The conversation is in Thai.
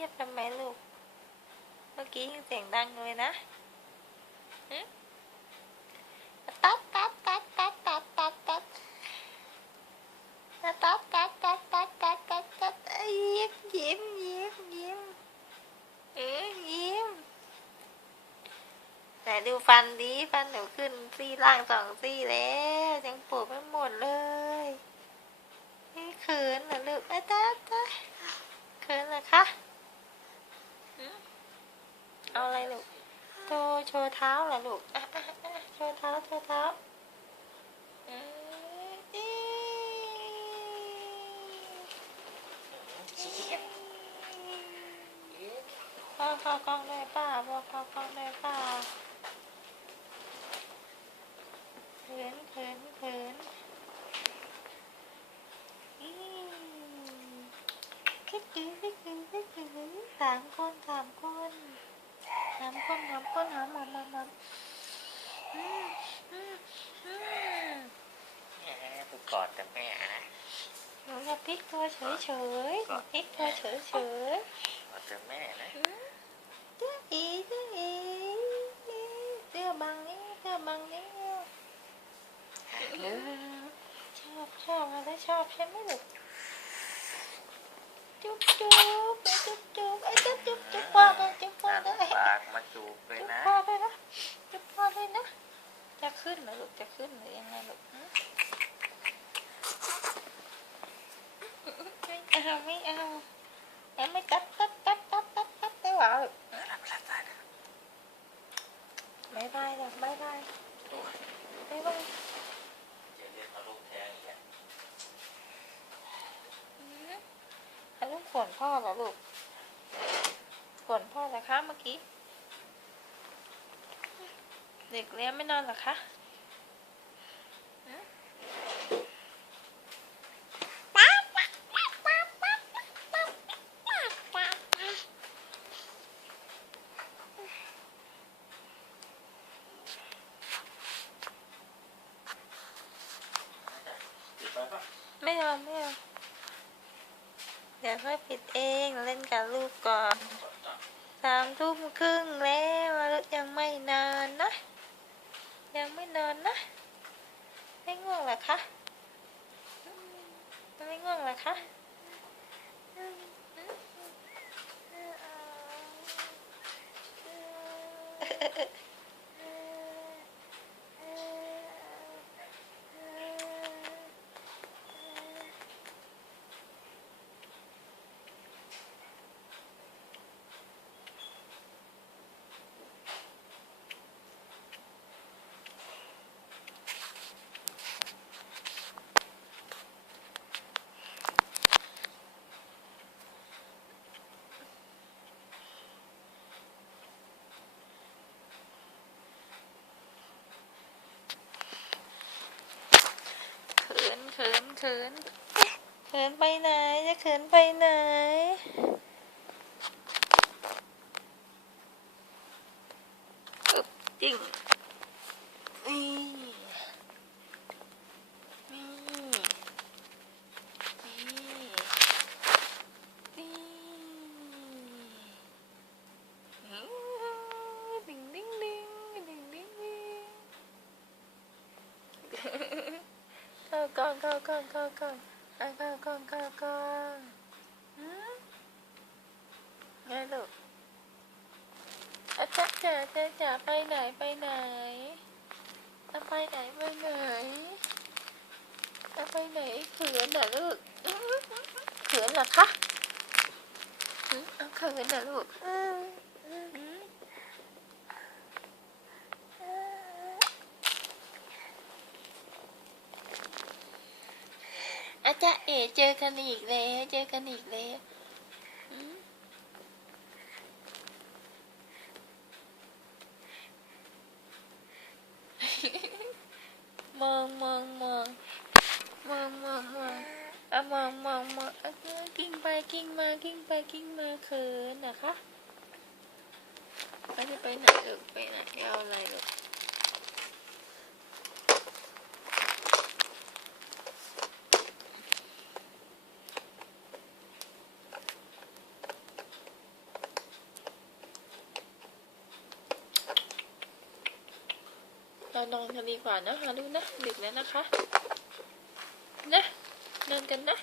งียบทำไมลูก เมื่อกี้ยังเสียงดังเลยนะตัดตัดตัดตัดตัดตัดตัดตัดตัดตัดตัดตัดตัดตัดตัดเอ้ยยิ้มยิ้มยิ้มเออยิ้มแต่ดูฟันดีฟันหนูขึ้นซี่ล่างสองซี่แล้วยังปวดไม่หมดเลยนี่เขินเหรอลูกไอ้ตาตาเขินเหรอคะหืมเอาอะไรลูก โชว์เท้าล่ะลูกอะอะอะโชว์เท้าโชว์เท้าอืมอีพ่อเข้ากล้องได้ป่าพ่อเข้ากล้องได้ป่าเขินเขินเขินอีคิดถึงคิดถึงคิดถึงสามคนสามคนสามคนสามคนหอมหอมหอมหอมอืมอืมอืมแหมกูกอดแต่แม่นะหนูจะพลิกตัวเฉยเฉยหนูพลิกตัวเฉยเฉยกอดแต่แม่นะๆอืมเจ้าอีเจ้าอีเสื้อบังนี่เสื้อบังนี่ชอบชอบอะไรชอบใช่ไหมลูก จุ๊บจุ๊บไปจุ๊บจุ๊บไอ้จุ๊บจุ๊บจุ๊บพ่อเลยจุ๊บพ่อนั่นเลยปากมาจูบเลยจุ๊บนะพ่อเลยนะจุ๊บพ่อเลยนะจะขึ้นเหรอลูกจะขึ้นหรือยังไงลูกไม่เอาไม่เอาแอมไม่กัดตัดตัดได้หรอลูก รับรับได้นะ บายบายเลยบายบาย โอ้ย บายบาย เดี๋ยวเรียกเอาลูกแทงอีกแล้ว อืมอันลูก ขนพ่อเหรอลูกขนพ่อเหรอคะเมื่อกี้ เด็กเลี้ยงไม่นอนเหรอคะหืมปิด ดี๋ยวค่อยปิดเองเล่นกับลูกก่อนสามทุ่มครึ่งแล้วยังไม่นอนนะ ยังไม่นอนนะ ไม่ง่วงหรอคะไม่ง่วงหรอคะอืมอืมอืมอืมเขิน เขินเขิน เขินไปไหน จะเขินไปไหนอึบจริงนี่นี่นี่นี่อื้อดิ่งดิ่งดิ่งดิ่งดิ่งดิ่ง เข้าก่อนเข้าก่อนเข้าก่อนอะเข้าก่อนเข้าก่อนหืมไงลูกอาจ๊ะจ๋าจ๊ะจ๋าไปไหนไปไหนจะไปไหนไปไหนจะไปไหนเขินเหรอลูกอื้อเขินเหรอคะหืมเอาเขินเหรอลูกอืมอืมอืมอา จาเอ๋เจอกันอีกแล้วเจอกันอีกแล้วมองมองมองมองมองมองอะมองมองมองอะกิ้งไปกิ้งมากิ้งไปกิ้งมาเขินนะคะเขาจะไปไหนลูกไปไหนเอาอะไรลูก เรานอนกันดีกว่านะคะลูกนะดึกแล้วนะคะ นะนอนกันนะ